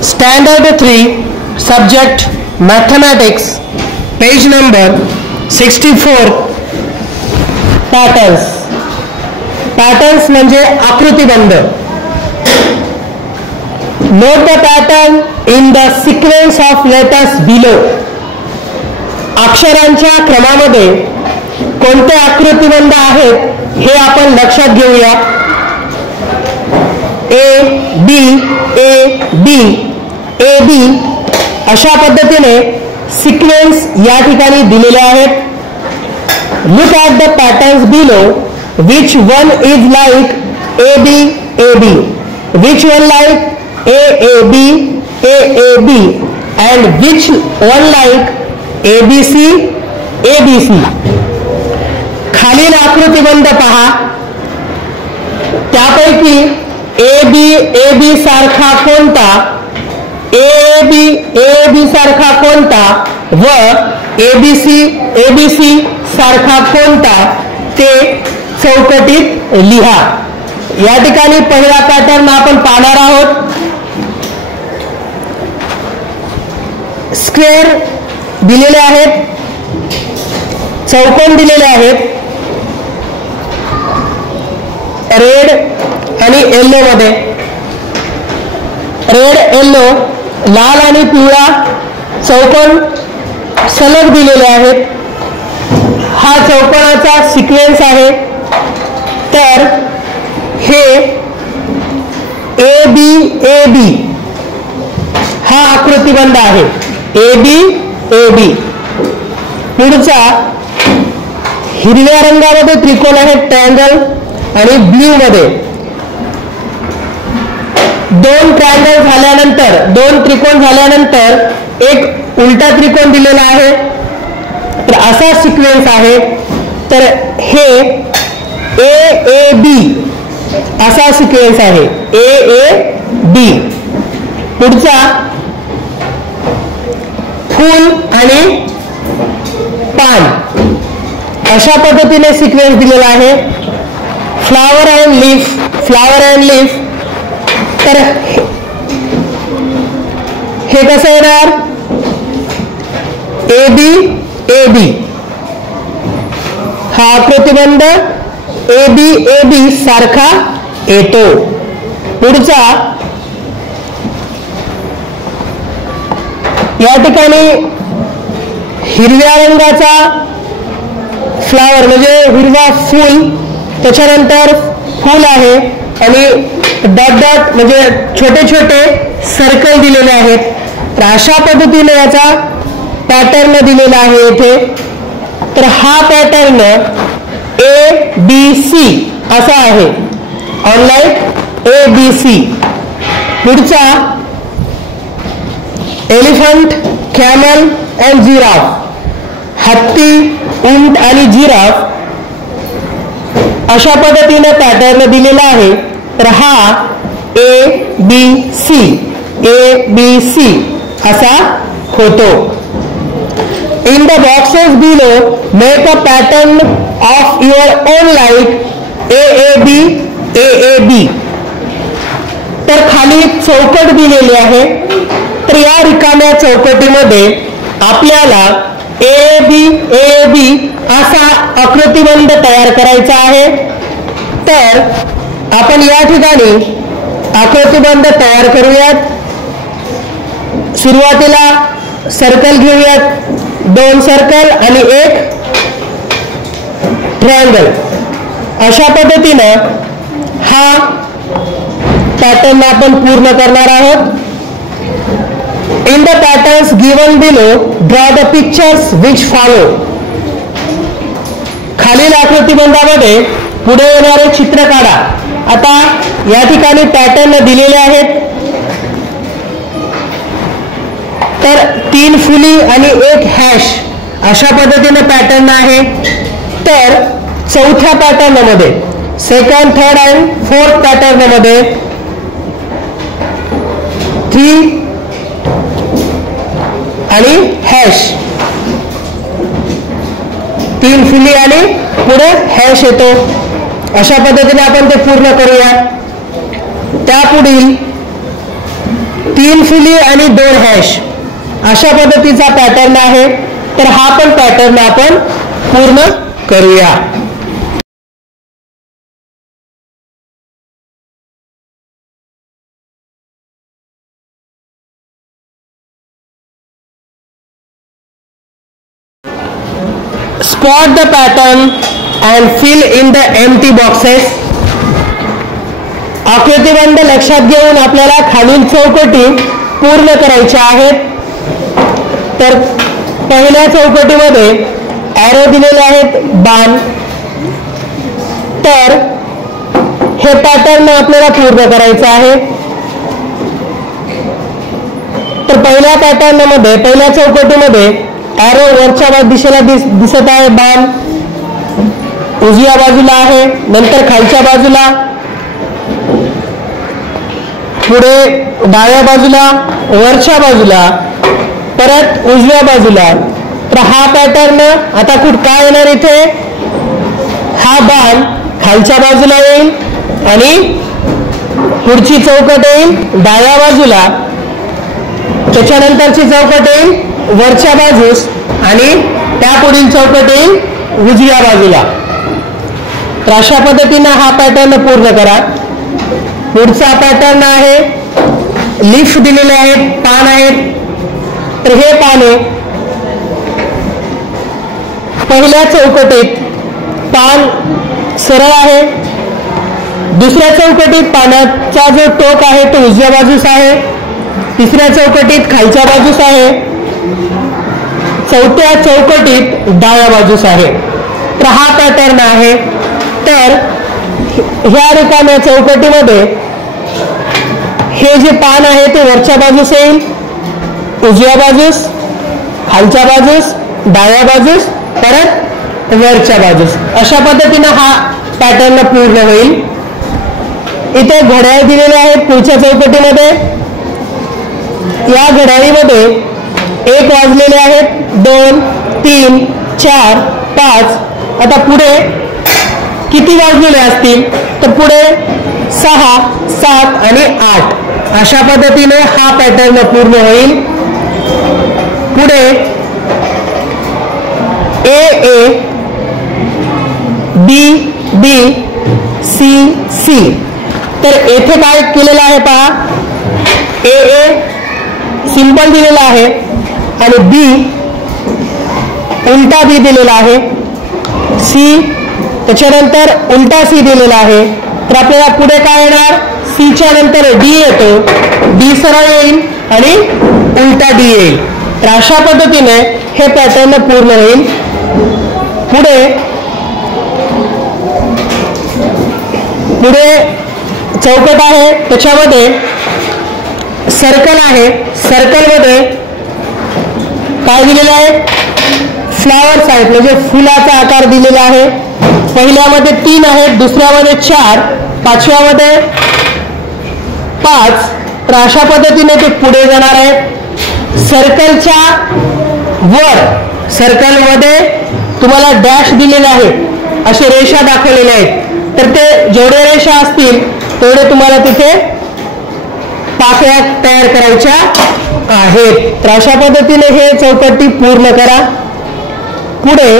Standard 3, subject mathematics, page number 64. Patterns. Patterns म्हणजे आकृतिबंध. Note the pattern in the sequence of letters below. अक्षरांच्या क्रमामध्ये कोणते आकृतिबंध आहेत हे आपण लक्षात घेऊया. A B A B A B अशा पद्धतीने सिक्वेन्स या ठिकाणी दिलेले आहेत. Look at the patterns below. Which one is like A B A B? Which one like A A B A A B? And which one like A B C A B C? खालील आकृतिबंध पहा. त्यापैकी A B A B सारखा कोणता, A B A B सारखा कोणता व A B C A B C सारखा कोणता ते चौकटीत लिहा. या ठिकाणी पहिला पॅटर्न आपण पाहणार आहोत. स्क्वेअर दिलेले आहेत, चौकोन दिलेले आहेत, रेड आणि येलो मध्ये. रेड येलो, लाल आणि पिवळा चौकोन सलग दिलेले आहेत. हा चौकोनाचा सिक्वेन्स आहे. तर हे ए बी हा आकृतिबंध आहे. A B. पुढचा हिरव्या रंगामध्ये त्रिकोण आहे, ट्रायंगल, आणि ब्ल्यू मध्ये दोन ट्रायंगल झाल्यानंतर, दोन त्रिकोण झाल्यानंतर एक उलटा त्रिकोण दिलेला आहे. तर असा सिक्वेन्स आहे. तर हे ए बी असा सिक्वेन्स आहे. A B. पुढचा फूल आणि पान अशा पद्धतीने सिक्वेन्स दिलेला आहे. Flower and leaf. तर हे कसं येणार, ए बी. हा आकृतिबंध ए बी सारखा येतो. पुढचा या ठिकाणी हिरव्या रंगाचा फ्लावर म्हणजे हिरवा फूल, त्याच्यानंतर फूल आहे आणि डॉट डॉट म्हणजे छोटे छोटे सर्कल दिलेले आहेत. तर अशा पद्धतीने याचा पॅटर्न दिलेला आहे इथे. तर हा पॅटर्न ABC असा आहे, ऑनलाईक ABC. पुढचा एलिफंट, कॅमल अँड जिराफ. हत्ती, उंट आणि जिराफ अशा पद्धतीने पॅटर्न दिलेला आहे. तर हा ABC असा होतो. In the boxes below, make a pattern of your own like AAB. तर खाली चौकट दिलेली आहे. तर या रिकाम्या चौकटीमध्ये आपल्याला AAB असा आकृतिबंध तयार करायचा आहे. तर आपण या ठिकाणी आकृतिबंध तयार करूयात. सुरुवातीला सर्कल घेऊयात, 2 सर्कल आणि एक ट्रायंगल. अशा पद्धतीनं हा पॅटर्न आपण पूर्ण करणार आहोत. In the patterns given below, draw the pictures which follow. खालील आकृतिबंधामध्ये पुढे येणारे चित्र काढा. आता या ठिकाणी पॅटर्न दिलेले आहेत. तर 3 फुली आणि एक हॅश अशा पद्धतीने पॅटर्न आहे. तर चौथ्या पॅटर्न मध्ये, second, third and fourth pattern मध्ये 3 आणि हॅश, 3 फुली आणि पुढे हॅश येतो. अशा पद्धतीने आपण ते पूर्ण करूया. त्यापुढील 3 फुली आणि 2 हॅश अशा पद्धतीचा पॅटर्न आहे. तर हा पण पॅटर्न आपण पूर्ण करूया. Spot the pattern and fill in the empty boxes. आकृतिबंध लक्षात घेऊन आपल्याला खालील चौकटी पूर्ण करायच्या आहेत. तर पहिल्या चौकटीमध्ये ॲरो दिलेले आहेत, बाण. तर हे पॅटर्न आपल्याला पूर्ण करायचं आहे. तर पहिल्या पॅटर्नमध्ये पहिल्या चौकटीमध्ये ॲरो वरच्या दिशेला दिसत आहे, बाण उजव्या बाजूला आहे, नंतर खालच्या बाजूला, पुढे डाव्या बाजूला, वरच्या बाजूला, परत उजव्या बाजूला. तर हा पॅटर्न आता काय येणार इथे, हा बाण खालच्या बाजूला येईल आणि पुढची चौकट येईल डाव्या बाजूला, त्याच्यानंतरची चौकट येईल वरच्या बाजूस आणि त्यापुढील चौकट येईल उजव्या बाजूला. तर अशा पद्धतीने हा पॅटर्न पूर्ण करा. पुढचा पॅटर्न आहे, लीफ दिलेले आहेत, पान आहेत. तर हे पाने पहिल्या चौकटीत पान सरळ आहे, दुसऱ्या चौकटीत पानाचा जो टोक आहे तो उजव्या बाजूस आहे, तिसऱ्या चौकटीत खालच्या बाजूस आहे, चौथ्या चौकटीत डाव्या बाजूस आहे. तर हा पॅटर्न आहे. तर ह्या रिकाम्या चौकटीमध्ये हे जे पान आहे ते वरच्या बाजूस येईल, उजव्या बाजूस, खालच्या बाजूस, डाव्या बाजूस, परत वरच्या बाजूस. अशा पद्धतीने हा पॅटर्न पूर्ण होईल. इथे घड्याळ दिलेले आहेत पुढच्या चौकटीमध्ये. या घड्याळीमध्ये 1 वाजलेले आहेत, 2, 3, 4, 5. आता पुढे किती वाजलेले असतील, तर पुढे 6, 7 आणि 8 अशा पद्धतीने हा पॅटर्न पूर्ण होईल. पुढे A, B, B, C, C. तर येथे काय केलेलं आहे पहा, A सिंपल दिलेला आहे आणि B उलटा B दिलेला आहे, C त्याच्यानंतर उलटा C दिलेला आहे. तर आपल्याला पुढे काय येणार, C च्या नंतर D येतो, D सरळ येईल आणि उलटा D येईल. तर अशा पद्धतीने हे पॅटर्न पूर्ण होईल. पुढे चौकट आहे, त्याच्यामध्ये सर्कल आहे. सर्कलमध्ये काय दिलेलं आहे, फ्लावर्स आहेत, म्हणजे फुलाचा आकार दिलेला आहे. पहिल्यामध्ये 3 आहेत, दुसऱ्यामध्ये 4, पाचव्यामध्ये 5. तर अशा पद्धतीने ते पुढे जाणार आहेत. सर्कलच्या वर सर्कलमध्ये तुम्हाला डॅश दिलेले आहे, असे रेषा दाखवलेल्या आहेत. तर ते जेवढे रेषा असतील तेवढे तुम्हाला तिथे पाकळ्या तयार करायच्या आहेत. तर अशा पद्धतीने हे चौकटी पूर्ण करा. पुढे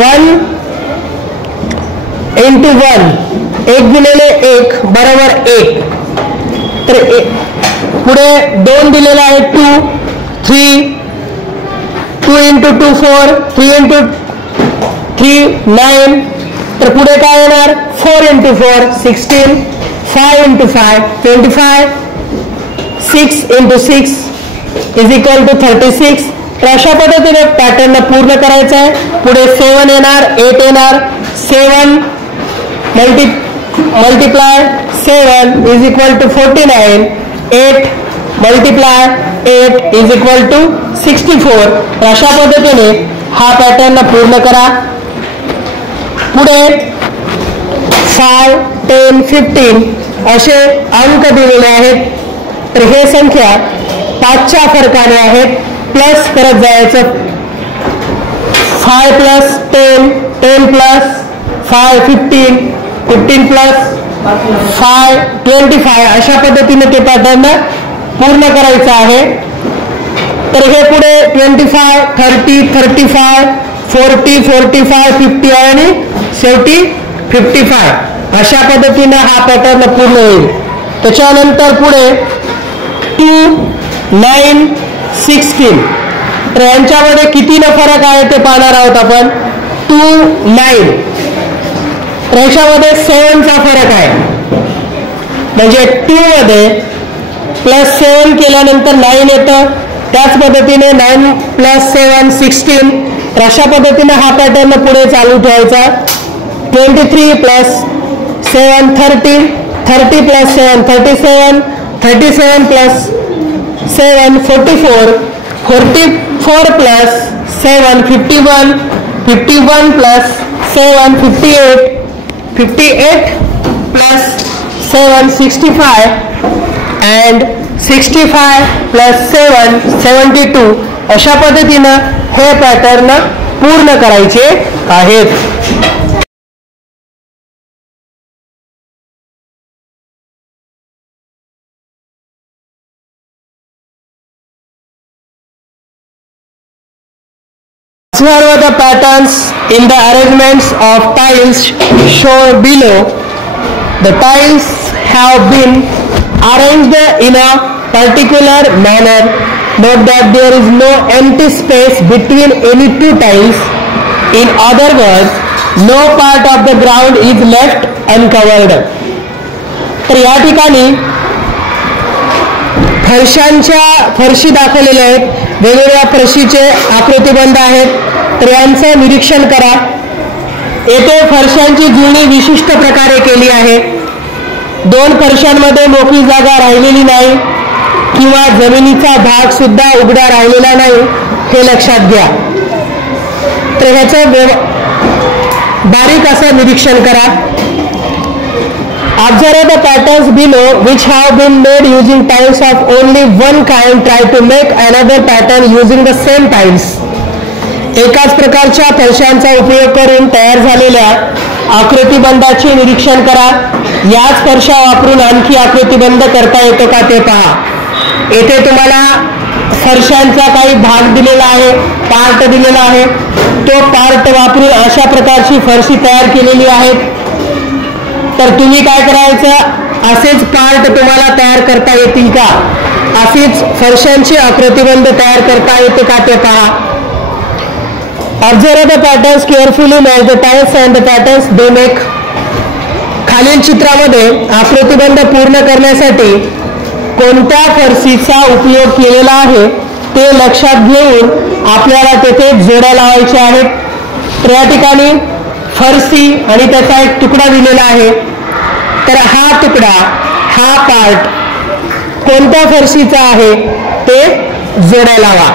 1 into 1, 1 गुणिले 1 बरोबर 1. तर पुढे 2 दिलेला आहे, 2, 3, 2 into 2 4, 3 into 3 9. तर पुढे काय येणार, 4 into 4 16, 5 into 5 25, 6 into 6 is equal to 36. तर अशा पद्धतीने पॅटर्न पूर्ण करायचा आहे. पुढे 7 येणार, 8 येणार. 7 multiply 7 is equal to 49. 8 multiply 8 is equal to 64. तर अशा पद्धतीने हा पॅटर्न पूर्ण करा. पुढे 5, 10, 15 असे अंक दिलेले आहेत. तर हे संख्या 5च्या फरकाने आहेत. प्लस करत जायचं, 5 plus 10, 10 plus 5 15, 15 plus 5 25 अशा पद्धतीने ते पॅटर्न पूर्ण करायचं आहे. तर हे पुढे 25, 30, 35, 40, 45, 50 आणि शेवटी 55 अशा पद्धतीने हा पॅटर्न पूर्ण होईल. त्याच्यानंतर पुढे 2, 9, 16. तर यांच्यामध्ये कितीने फरक आहे ते पाहणार आहोत आपण. 2, 9. तर याच्यामध्ये 7चा फरक आहे. म्हणजे 2 मध्ये +7 केल्यानंतर 9 येतं. त्याच पद्धतीने 9 + 7 16. तर अशा पद्धतीने हा पॅटर्न पुढे चालू ठेवायचा. 23 + 7 30, 30 + 7 37, 37 + 7 44, 44 + 7 51, 51 + 7 58, 58 + 7 65 and 65 + 7 72. अशा पद्धतीनं हे पॅटर्न पूर्ण करायचे आहेत. Observe the patterns in the arrangements of tiles shown below. The tiles have been arranged in a particular manner. Note that there is no empty space between any two tiles. In other words, no part of the ground is left uncovered. तर या ठिकाणी फरशी दाखवलेल्या आहेत. वेगवेगळ्या फरशीचे आकृतिबंध आहेत. तर यांचं निरीक्षण करा. येथे फरशांची जुळणी विशिष्ट प्रकारे केली आहे. 2 फरशांमध्ये मोकळी जागा राहिलेली नाही किंवा जमिनीचा भाग सुद्धा उघडा राहिलेला नाही हे लक्षात घ्या. तर ह्याचं बारीक असं निरीक्षण करा. Observe the patterns below which have been made using tiles of only one kind. Try to make another pattern using the same tiles. एकाच प्रकारच्या फरशांचा उपयोग करून तयार झालेल्या आकृतिबंधाचे निरीक्षण करा. याच फरशा वापरून आणखी आकृतिबंध करता येतो का ते पहा. येथे तुम्हाला फरशांचा काही भाग दिलेला आहे, पार्ट दिलेला आहे. तो पार्ट वापरून अशा प्रकारची फरशी तयार केलेली आहे. तर तुम्ही काय करायचं, असेच पार्ट तुम्हाला तयार करता येतील का, असेच फरशांची आकृतिबंध तयार करता येते का ते पहा. Observe the patterns carefully. Match the tiles and the patterns they make. खालील चित्रामध्ये आकृतिबंध पूर्ण करण्यासाठी कोणत्या फरशीचा उपयोग केलेला आहे ते लक्षात घेऊन आपल्याला तेथे जोड्या लावायच्या आहेत. तर या ठिकाणी फरशी आणि त्याचा एक तुकडा दिलेला आहे. तर हा तुकडा, हा पार्ट कोणत्या फरशीचा आहे ते जोड्या लावा.